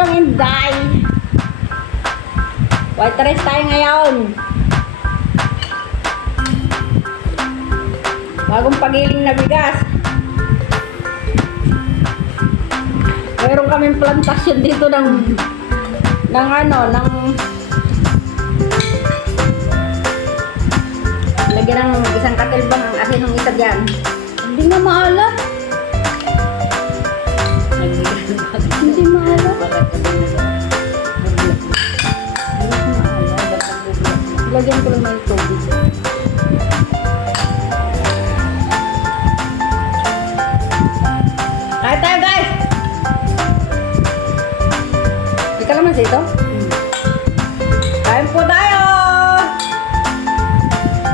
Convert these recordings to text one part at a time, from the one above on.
Talong Inday. White rice tayo ngayon. Bagong pagiling na bigas. Meron kaming plantasyon dito ng lagyan ng isang katilbang ang asin ng isa dyan. Hindi nga maalat. Hindi maalat. Lagyan ko lang ng tubig. Kaya tayo guys! Hindi ka naman sa ito? Kain po tayo!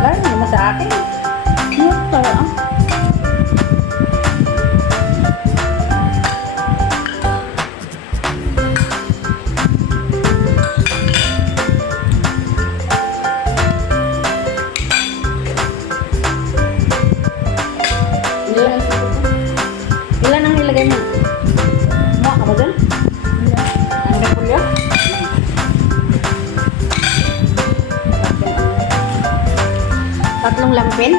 Gano'n naman sa akin. Ano tayo ah? Ilan ang ilagay mo? Mo ka ba dyan? Ang repolyo? Tatlong lampin?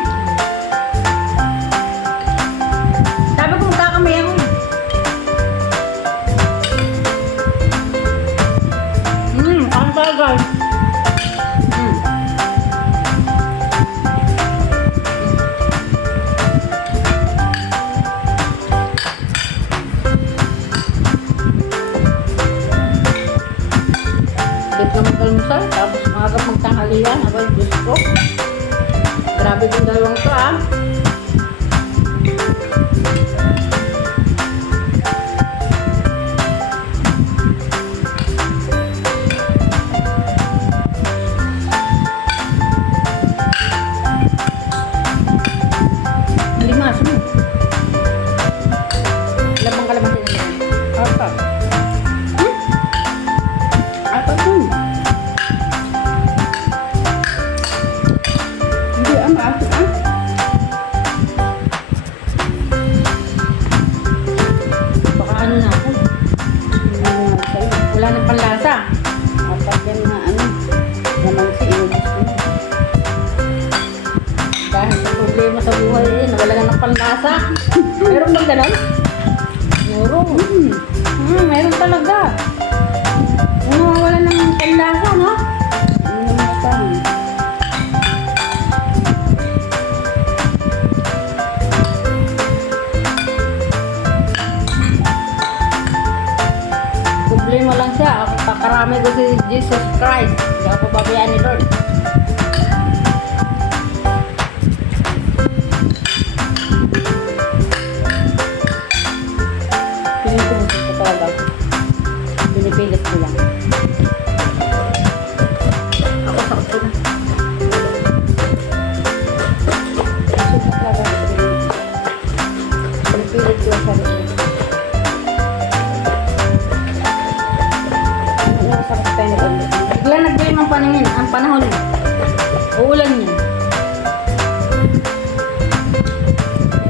Sabi ko magkakamay ako. Ang tagal. Dito na mag-almusal, tapos maaga magtanghalian. Aba, Diyos ko. Grabe kong dalawang to, ah. Hindi maso mo. Ilan bang kalamansin na yan? Apat. Apat yun. Hindi ah, maalat ah. Baka ano na ako. Hindi nga sa'yo. Wala nang panlasa. Apat yan na ano. Naman si Iubos ko. Dahil sa problema sa buhay eh, nawala na ng panlasa. Meron bang ganon? Meron. Meron talaga. Nawawala ng panlasa, no? Ano naman pa? Problema lang siya. Ako kakarami ko si Jesus Christ. Hindi ako pabayaan ni Lord. Pinipilit ko talaga. Pinipilit ko lang. Ako sa upo na. Gusto ko talaga. Pinipilit ko lang sa rin. Ano sa tayo nag-ulit? Bigla nag-game ang paningin, ang panahon. Uulan niya.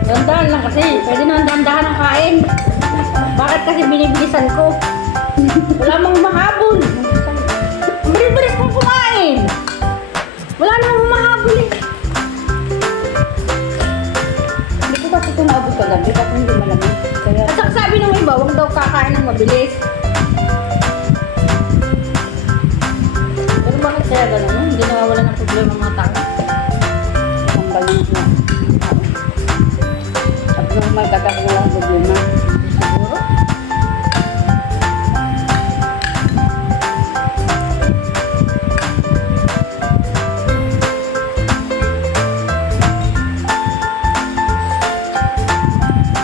Dandahan lang kasi. Pwede naman dandahan ang kain. Bakit kasi binibilisan ko? Wala mang mahabol. Ang bilis-bilis kong kumain. Wala namang mahabol eh. Hindi ko kasi ito naabot kagabi kasi hindi malamig. Kaya At sabi ng iba, huwag daw kakain ng mabilis. Pero bakit kaya gano'n? No? Hindi nawawala ng problema ng mga tao. ang balance na. Abnormal kagami na lang problema. Siguro.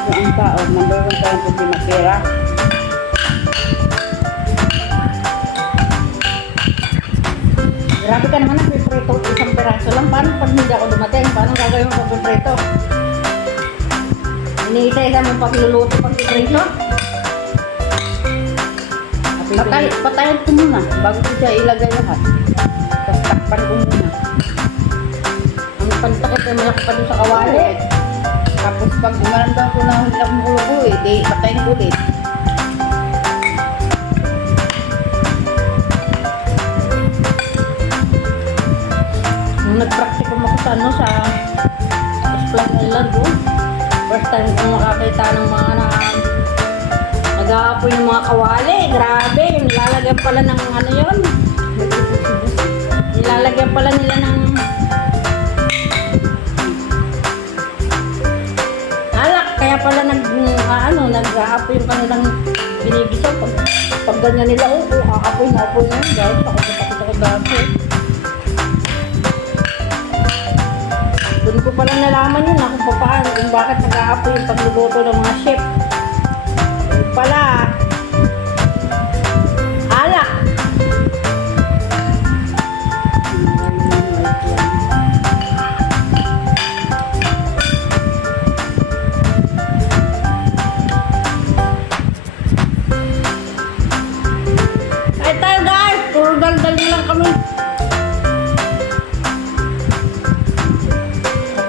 Yung ang tao, number one tayong problema, pera. Grabe ka naman nagpiprito isang peraso lang. Paano pag hindi ako dumating? Paano gagawin mo pagpiprito? Iniisa-isa mo pagluluto pagpiprito? Patayin ko muna bago ko siya ilagay lahat. Tapos takpan ko muna. Ang pantakit ay malaki pa doon sa kawali. Tapos pag umaramdam ko na hilak mo ulo ko, di patayin ko ulit. sa ano sa Splash Island oh. First time ko makakita ng mga nag-aapoy ng mga kawali. Grabe, nilalagyan pala ng ano yun. Nilalagyan pala nila ng alak. Kaya pala nag-aapoy yung kanilang binibisa. Pag ganyan nila, aapoy na yun. Guys, takot ako dati. Doon ko palang nalaman yun kung paano, kung bakit nag-aapoy yung pagluluto ng mga chef. Yun pala, alak. Ay tayo guys, puro daldal na lang kami.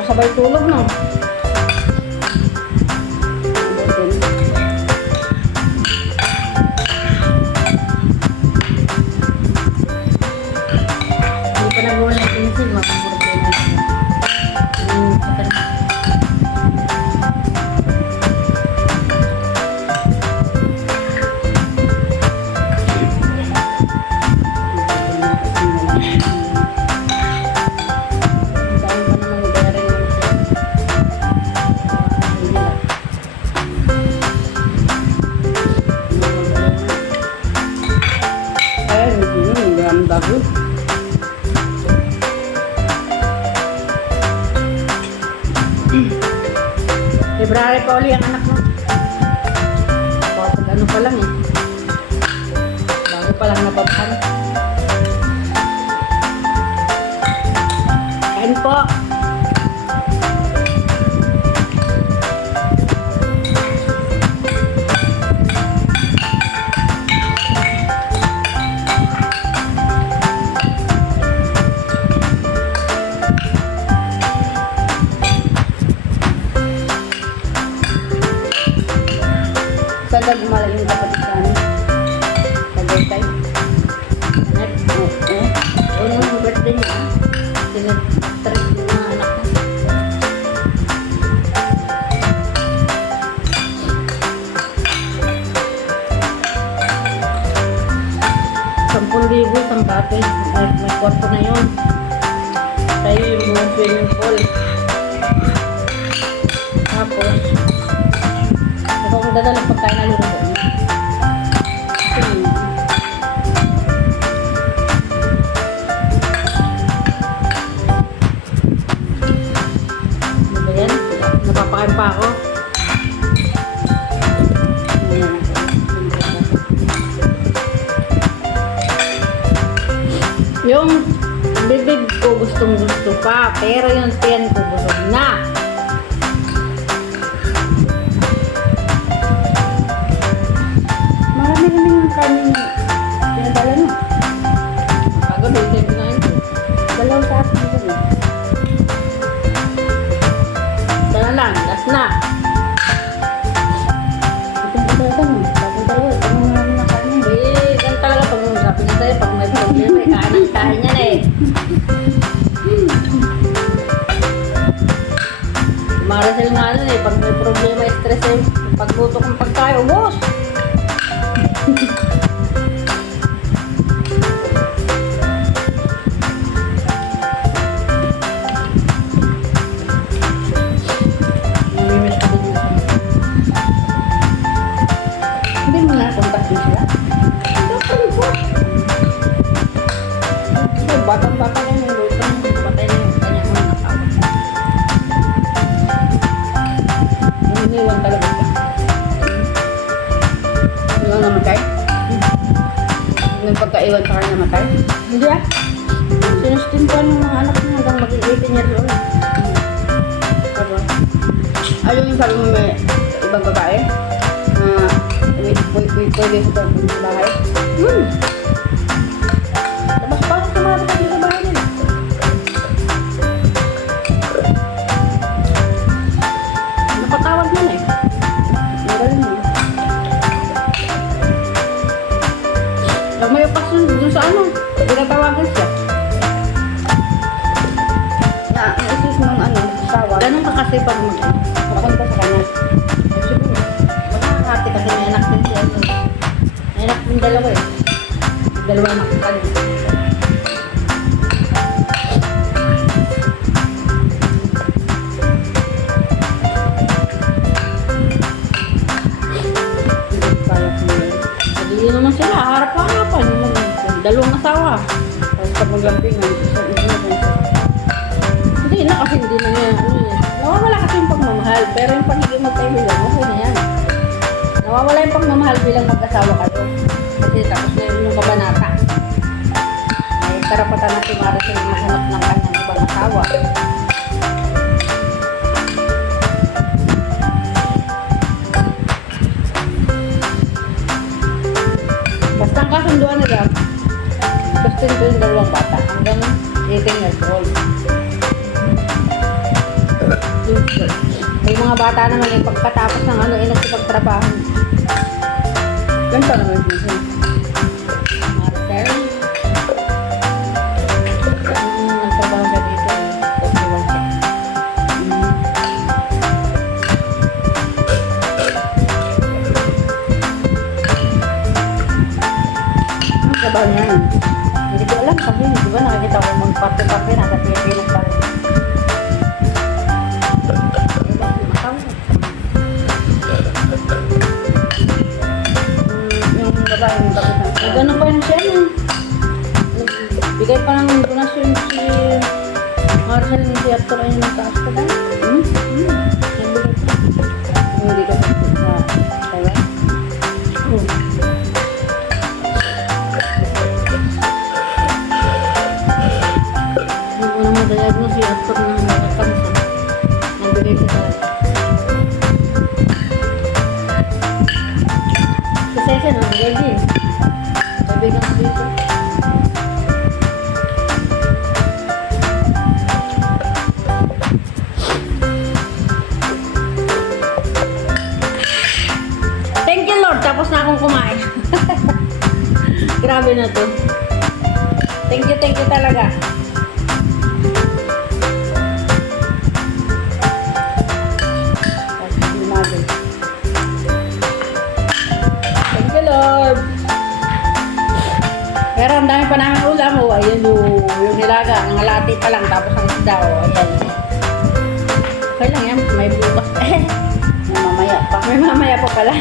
Sabay tulog no. Hindi pa nagawa ng pencil, mapapurot na. Bago. February pa uli ang anak mo. Kapag ano pa lang eh. Bago pa lang nababahan. Kain po. Sada gumala yung kapatid sa amin. Tagaytay. Ano yung birthday niya? Sinag-stress yung mga anak na. ₱10,000 isang dati. May kwarto na yun. Tayo yung buong swimming pool. Tapos, kung dadalang pagkain na luluto niya. Ano ba yan? Napapakain pa ako. Yung bibig ko gustong gusto pa, pero yung tiyan ko busog na. Marami yung kanin pinadala nyo. Bago na yung kinain ko. Dalaw sa akin dito eh. Sana lang, last na. Itong dalawa mo. Bagong dalawa. Itong marami na kanin. Eh, yan talaga pag sabi na sa'yo, pag may problema, kain yan eh. Marasal nga nun eh, pag may problema, stress eh. Pagluto kong pagkain, ubos! Namimiss ko din yun. Hindi mo na contact din sila? Hindi ko. Batang-bata na yung luto. Patay na yung kanyang mga nakawa. Iniwan talaga siya. Iwan namatay? Yung pagkaiwan sa kanya namatay? Hindi ah. Sinustintuan ng mga anak niya hanggang maging 18 years old. Ayun yung sabi mo may ibang babae na pwede sa bahay. Labas-pasok sa mga babae sa bahay nila. Napatawag mo na eh. Magaling mo. Pag may upas dun sa ano, pinatawagan siya. kasi pag Kapag ka sa kanya. siguro, makakakati kasi may anak din siya. May anak din dalawa eh. Dalawa anak ka din. Hindi yun naman sila, harap-harapan. Yung dalawang asawa. Tapos kapag lampingan, Hindi na kasi hindi na niya, ano yun. Nawawala kasi yung pagmamahal, pero yung pagiging magkaibigan, okay na yan. Nawawala yung pagmamahal bilang mag-asawa kayo. Kasi tapos na yung kabanata. May karapatan na si Maricel maghanap ng kanyang ibang asawa. Basta ang kasunduan nila, gusto nito yung dalawang bata hanggang 18 years old. May mga bata naman eh, pagkatapos ng ano, eh, nagsipagtrabaho. ganito naman dito. Marcel. Nagtrabaho siya dito eh. Festival siya. Ano trabaho niya? Hindi ko alam kasi, di ba nakikita ko magparte-parte nasa Pilipinas pa rin. Yung babae, yung kapitan. Nagano pa rin siya no? Bigay pa ng donasyon si Marcel ng si Arthur ay nagtaas pa tayo. Nagbigay pa. Hindi ko sa Taiwan. Yung unang madayagnos si Arthur ng cancer. Nagbigay pa tayo. Kasi siya nagbigay din. Nabigyan ko dito. Thank you Lord, tapos na akong kumain. Grabe na to. Thank you talaga. Tapos lumagay. Thank you Lord. Pero ang dami pa namin ulam. Oh, ayun yung nilaga. Ang halati pa lang, tapos ang isda. Oh, ayan. Okay lang yan. May bukas. May mamaya pa. May mamaya pa pala.